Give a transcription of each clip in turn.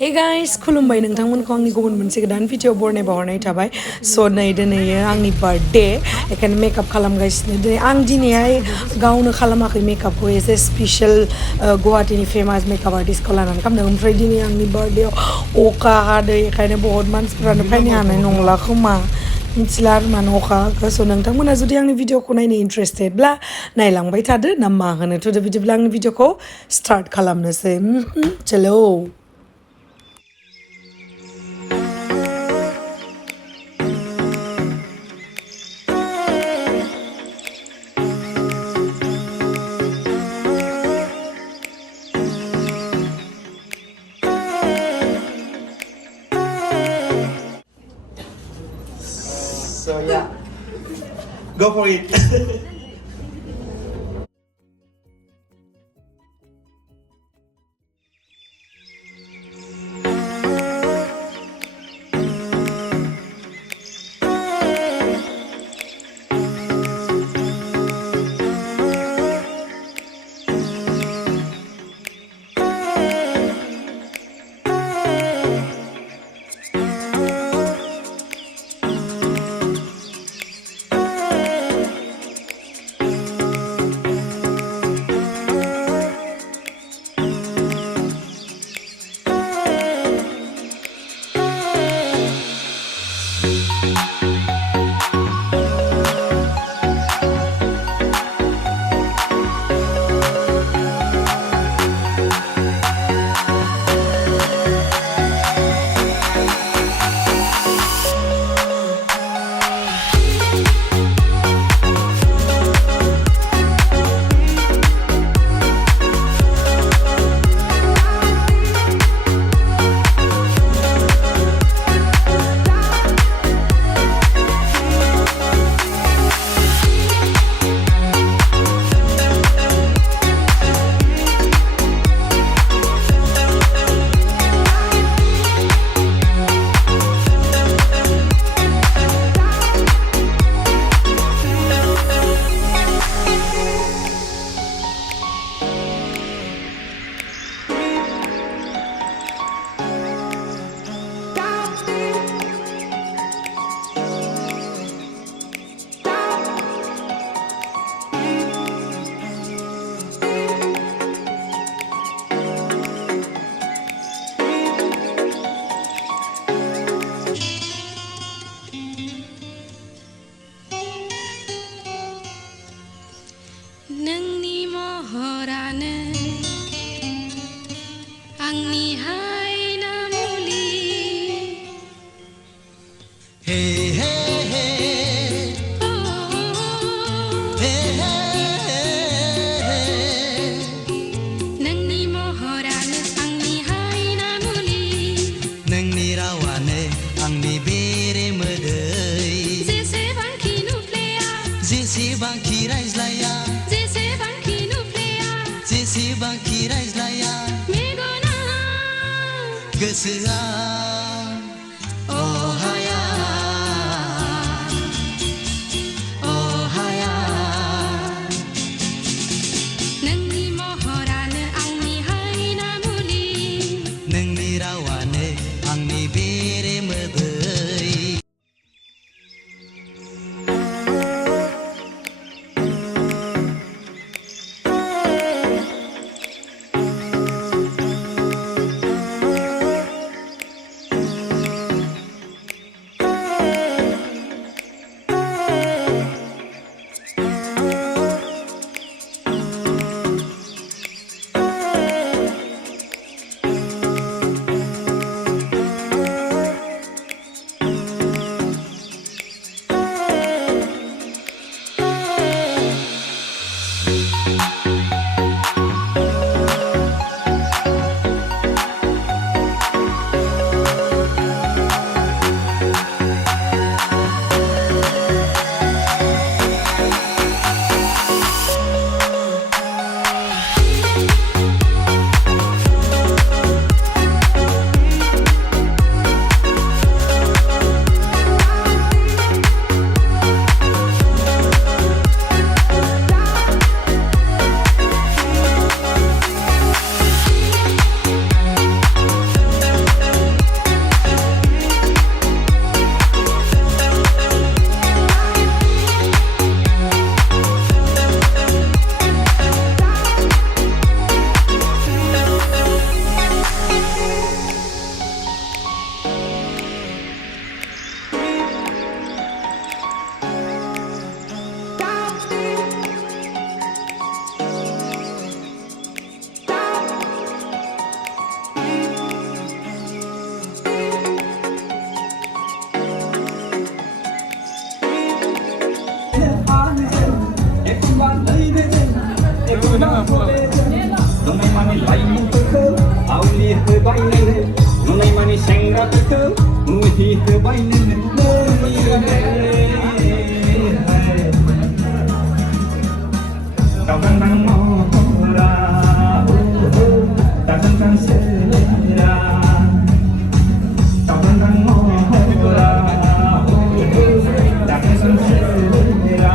Hey guys, Khulumbai nwngthangmoनखौ आंनि गुबुन मोनसे गोदान भिडिअ बरनाय बावहरनाय थाबाय स' नै दिनैयो आंनि बार्थडे बेखायनो मेकआप खालामगासिनो आं दिनैहाय गावनो खालामाखै मेकआपखौ एसे स्पेशल गुवाहाटीनि फेमास मेकआप आर्टिस्टखौ लानानै खालामदों ओमफ्राय दिनै आंनि बार्थडेआव अखा हादों बेखायनो बहुत मानसिफ्रानो फैनो हानाय नंला खोमा मिथिला आरो मानो अखा हाखो स' नोंथांमोना जुदि आंनि भिडिअखौ नायनो इन्ट्रेस्टेडब्ला नायलांबाय थादो ना मा होनो थ'दो बिदिब्ला आंनि भिडिअखौ स्टार्ट खालामनोसै चलो So yeah, go for it. Hey, hey, hey. Hey, hey, hey. Nangni mohorane angni haina muli. Nangni rawane angni bere medei. Jese bangki nuplea. Jese bangki raizlaya. Jese bangki nuplea. Jese bangki raizlaya. Megona. Gosoa. Oh haya. नुनाय मानि सेंग्राफोरखौ मुहि होबाय नोङो दावगांदां महरा दावगांदां सेरा दावगांदां महरा दावगांदां सेरा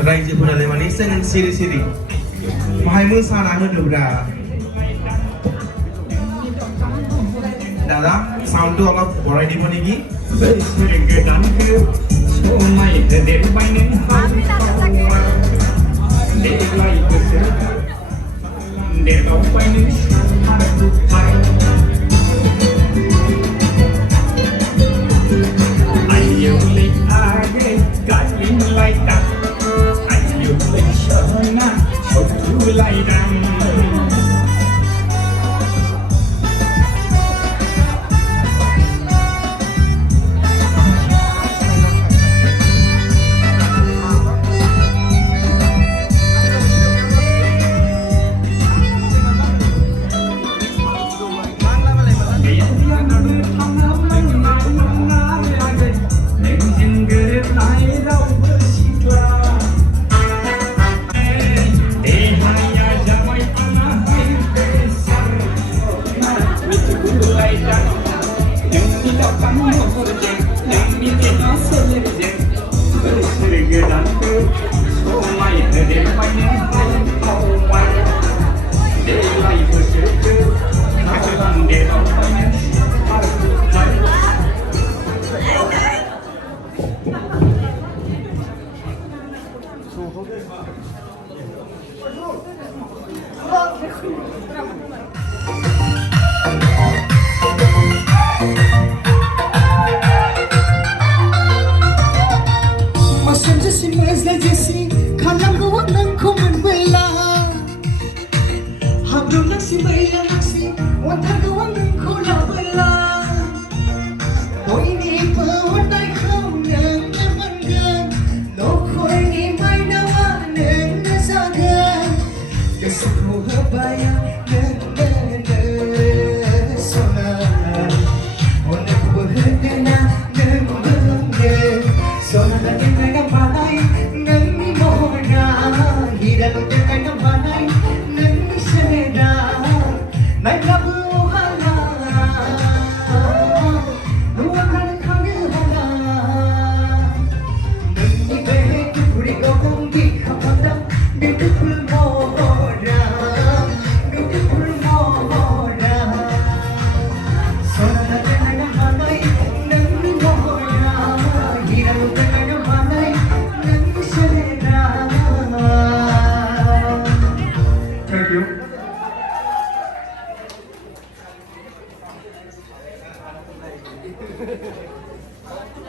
रायजोफोरालाय माने जों सिरि सिरि बाहाय मोसाना होनोब्रा दादा साउन्डखौ अलप बराय দিব নেকি बोसोर गोदानखौ समाय होदेरबाय नोंहा देग्लाय बोसोर देरबावबाय नों सारखौहाय आयौलै आगे गालिनलाय दा आयौलै सना सौथुलाय दां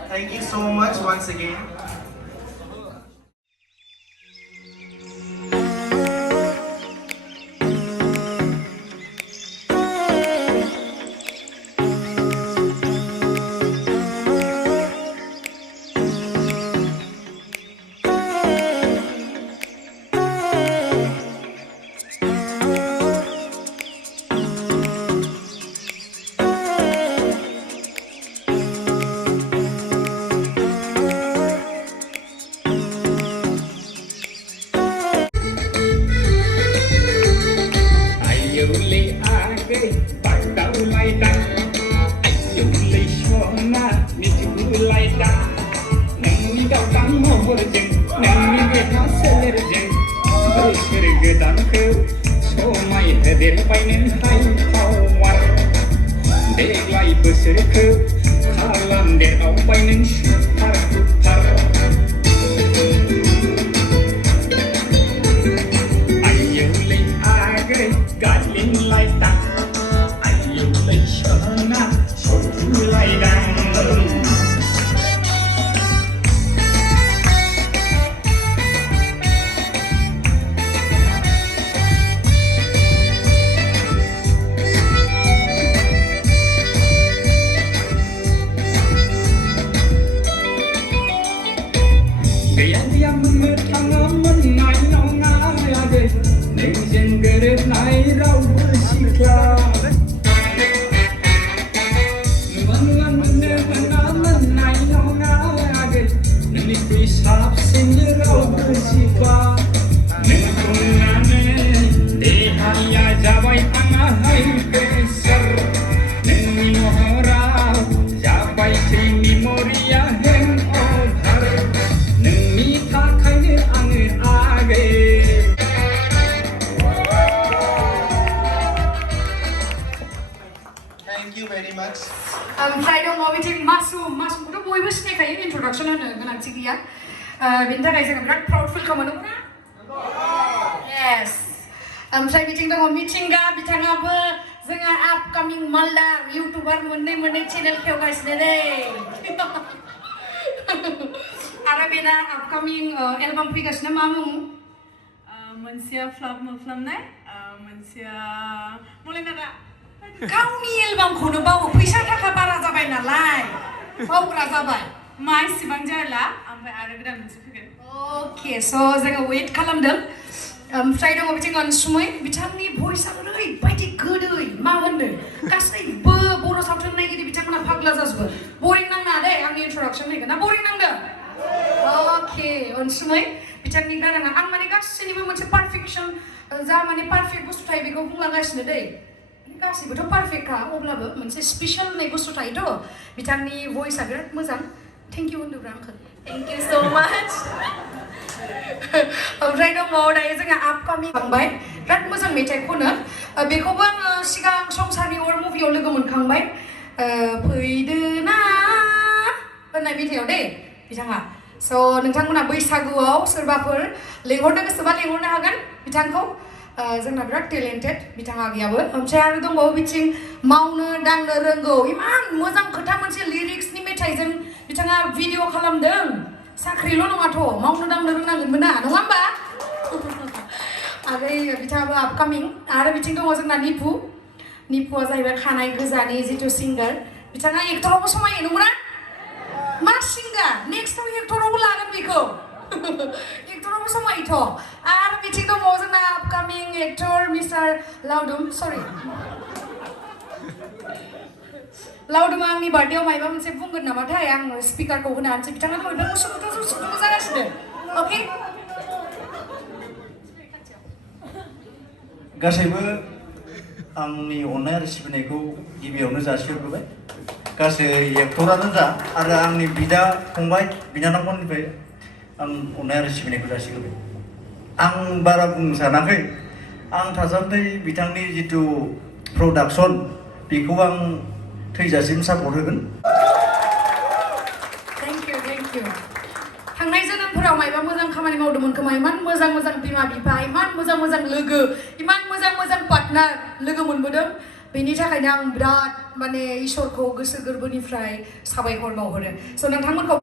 Thank you so much once again. देग्लाय बोसोरखौ थाङामोन नायनाव नायाखै नोंजों गोरोबनाय रावबो सिख्ला मोननो मोनामोन नायनाव नायाखै नोंनिख्रुइ साबसिन रावबो सिख्ला नोंखौ नुनानै देहाया जाबाय आंहाय गोसोर नोंनि महराव जाबाय थै मेम'रिया हेंअभार नोंनि थाखायनो आङो आगे Thank you very much. ओमफ्राय दङ बिथिं मासुमखौथ' बयबो सिनायखायो इन्ट्रडाक्सन होनो गोनांथि गैया बेनि थाखाय जोङो बिराद प्राउड फिल खालामो ना येस ओमफ्राय बिथिं दङ मिथिंगा बिथाङाबो जोंहा आपकामिं मालदा इउटुबार मोननै चेनेल खेवगासिनो दे आरो बेना आपकामिं एलबाम फैगासिनो मा मुं मोनसेया फ्लप मोफ्लामनाय मोनसेया मलायनागा गावनि एलबामखौनो बावो फैसा थाखा बारा जाबाय नालाय बावग्रा जाबाय मा इसेबां जाला ओमफ्राय आरो गोदान मोनसे फैगोन अके स' जोङो वेट खालामदों ओमफ्राय दङ बिथिं अनसुमै बिथांनि भइसआ ओरैबायदि गोदै मा होनो गासैबो बर' सावथुन नायगिरि बिथांमोना फाग्ला जाजोबो बरिं नांना दे आंनि इन्ट्रडाक्सन होगोन ना बरिं नांदों अके अनसुमै बिथांनि गाराङा आं माने गासैनिबो मोनसे पारफेक्सन जा माने पारफेक्ट बुस्थु थायो बेखौ बुंलांगासिनो दै गासैबोथ' पारफेक्टखा अब्लाबो मोनसे स्पेशल होननाय बुस्थु थायोथ' बिथांनि भइसआ बिराद मोजां थेंक इउ होनदोब्रा आंखौ थेंक इउ सो माच ओमफ्राय दङ दायो जोंहा आपकामिं थांबाय बिराद मोजां मेथाइ खनो बेखौबो आङो सिगां संसारनि अर मुभियाव लोगो मोनखांबाय फैदो ना होननाय मेथाइयाव दे बिथाङा स' नोंथांमोना बैसागुआव सोरबाफोर लेंहरनो गोसोबा लेंहरनो हागोन बिथांखौ जोंना बिराद टेलेन्टेड बिथाङा गैयाबो ओमफ्राय आरो दंबावो बिथिं मावनो दांनो रोंगौ इमान मोजां खोथा मोनसे लिरिक्सनि मेथाइजों बिथाङा भिडिअ खालामदों साख्रिल' नङाथ' मावनो दांनो रोंनांगोनबो ना नङा होमबा आरो बिथाङाबो आपकामिं आरो बिथिं दङ जोंना निपुआ जाहैबाय खानाय गोजानि जिथु सिंगार बिथाङा एक्टरावबो समायो नंगौना मा सिंगार नेक्स्टआव एक्टरावबो लागोन बेखौ एक्टरावबो समायोथ' आरो बिथिं दङ जोंना आपकामिं एक्टर मिस्टार लावदुमा आंनि बार्थडेआव मायबा मोनसे बुंगोन नामाथाय आं स्पिकारखौ होनो हानोसै बिथाङा बयबो उसुखुथु जागासिनो अके गासैबो आंनि अननाय आरो सिबिनायखौ गिबियावनो जासिहरग्रोबाय गासै एक्टरानो जा आरो आंनि बिदा फंबाय बिनानावमोननिफ्राय आं अननाय आरो सिबिनायखौ जासिहरबाय आं बारा बुंनो सानाखै आं थासान्दि बिथांनि जिथु प्रडाक्सन बेखौ आं थैजासिम सापर्ट होगोन थेंक इउ थांनाय जोनोमफोराव मायबा मोजां खामानि मावदोंमोन खोमा इमान मोजां बिमा बिफा इमान मोजां लोगो इमान मोजां पार्टनार लोगो मोनबोदों बेनि थाखायनो आं बिराद माने इसोरखौ गोसो गोरबोनिफ्राय साबायखर बावहरो स' नोंथांमोनखौ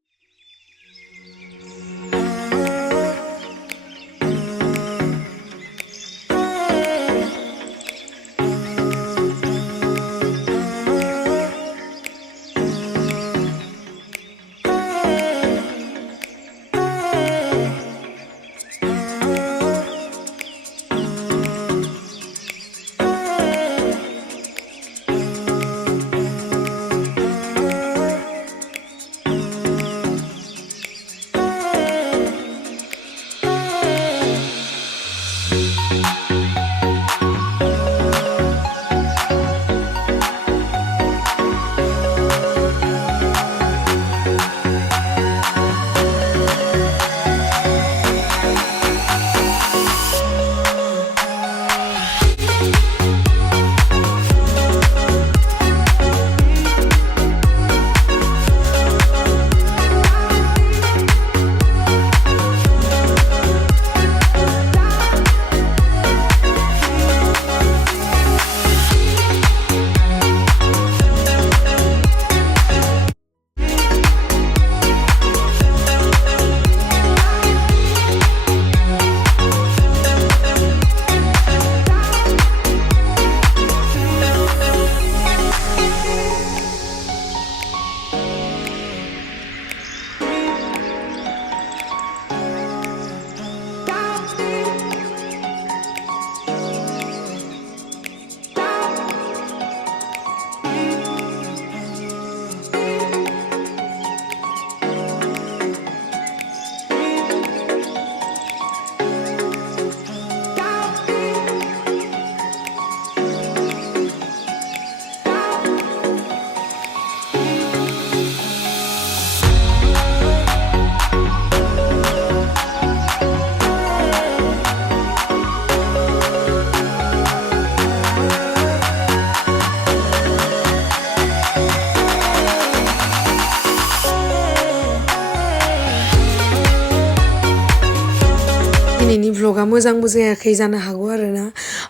दिनैनि भ्लगा मोजांबो जायाखै जानो हागौ आरोना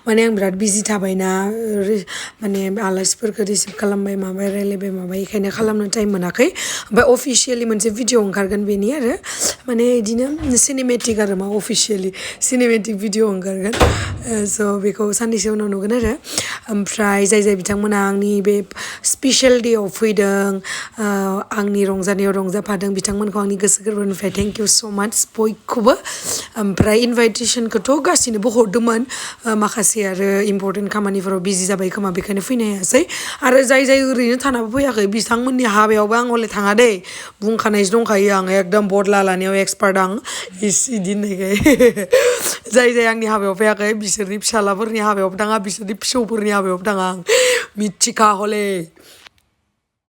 माने आं बिराद बिजि थाबायना माने आलासिफोरखौ रिसिभ खालामबाय माबाय रायलायबाय माबाय बेखायनो खालामनो टाइम मोनाखै ओमफ्राय अफिसियेलि मोनसे भिडिअ ओंखारगोन बेनि आरो माने बिदिनो सिनेमेटिक आरो मा अफिसियेलि सिनेमेटिक भिडिअ ओंखारगोन स' बेखौ साननैसो उनाव नुगोन आरो ओमफ्राय जाय बिथांमोना आंनि बे स्पेसियेल डेआव फैदों आंनि रंजानायाव रंजाफादों बिथांमोनखौ आंनि गोसो गोरबोनिफ्राय थेंक इउ स' माच बयखौबो ओमफ्राय इनभाइटेसनखौथ' गासिनोबो हरदोंमोन माखासे आरो इम्परटेन्ट खामानिफोराव बिजि जाबाय खोमा बेखायनो फैनो हायासै आरो जाय ओरैनो थानाबो फैयाखै बिथांमोननि हाबायावबो आं हले थाङा दै बुंखानायसो दंखायो आं एकदम बदला लानायाव एक्सपार्ट आं इदि होननायखाय जाय आंनि हाबायाव फैयाखै बिसोरनि फिसालाफोरनि हाबायावबो थाङा बिसोरनि फिसौफोरनि हाबायावबो थाङा आं मिथिखा हले